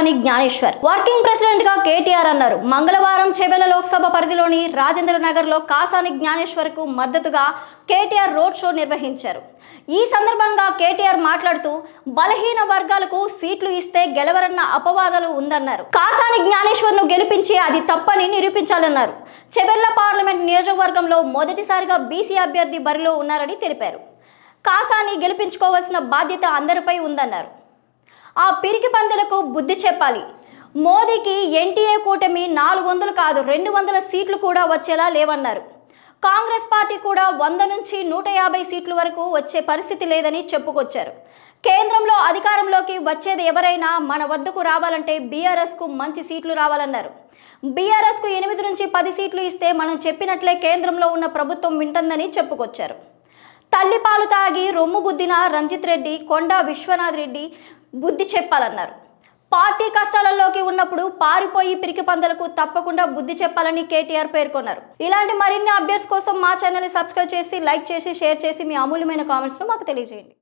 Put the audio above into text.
Kasani Gnaneshwar. Working president గా కేటీఆర్ అన్నారు. మంగళవారం చెవెల లోక్సభ పరిధిలోని రాజేంద్ర నగర్ లో కాసాని జ్ఞానేశ్వర్ కు మద్దతుగా కేటీఆర్ రోడ్ షో నిర్వహించారు. ఈ సందర్భంగా కేటీఆర్ మాట్లాడుతూ బలహీన వర్గాలకు సీట్లు ఇస్తే గెలవరన్న అపవాదాలు ఉందన్నారు. కాసాని జ్ఞానేశ్వర్ ను గెలిపించి అది తప్పని నిరూపించాలన్నారు. చెవెళ్ల పార్లమెంట్ నియోజకవర్గంలో మొదటిసారిగా బీసీ అభ్యర్థి బరిలో ఉన్నారని తెలిపారు. కాసాని గెలిపించుకోవాల్సిన బాధ్యత అందరిపై ఉందన్నారు. ఆ పిరికి పందులకు బుద్ధి చెప్పాలి. మోదీకి ఎన్టీఏ కూటమి 400 కాదు 200 సీట్లు కూడా వచ్చేలా లేవన్నారు. కాంగ్రెస్ పార్టీ కూడా 100 నుంచి 150 సీట్ల వరకు వచ్చే పరిస్థితి లేదని చెప్పుకొచ్చారు. కేంద్రంలో అధికారంలోకి వచ్చేది ఎవరైనా మన వద్దకు రావాలంటే బీఆర్ఎస్కు మంచి సీట్లు రావాలన్నారు. బీఆర్ఎస్కు 8 నుంచి 10 సీట్లు ఇస్తే మనం చెప్పినట్లే కేంద్రంలో ఉన్న ప్రభుత్వం వింటుందని చెప్పుకొచ్చారు. తల్లిపాలు తాగి రొమ్ము గుద్దిన రంజిత్ రెడ్డి, కొండా విశ్వనాథ్ రెడ్డి బుద్ధి చెప్పాలన్నారు. పార్టీ కష్టాలలోకి ఉన్నప్పుడు పారిపోయి పిరికి పందలకు తప్పకుండా బుద్ధి చెప్పాలని కేటీఆర్ పేర్కొన్నారు. ఇలాంటి మరిన్ని అప్డేట్స్ కోసం మా ఛానల్ని సబ్స్క్రైబ్ చేసి, లైక్ చేసి, షేర్ చేసి మీ అమూల్యమైన కామెంట్స్ను మాకు తెలియజేయండి.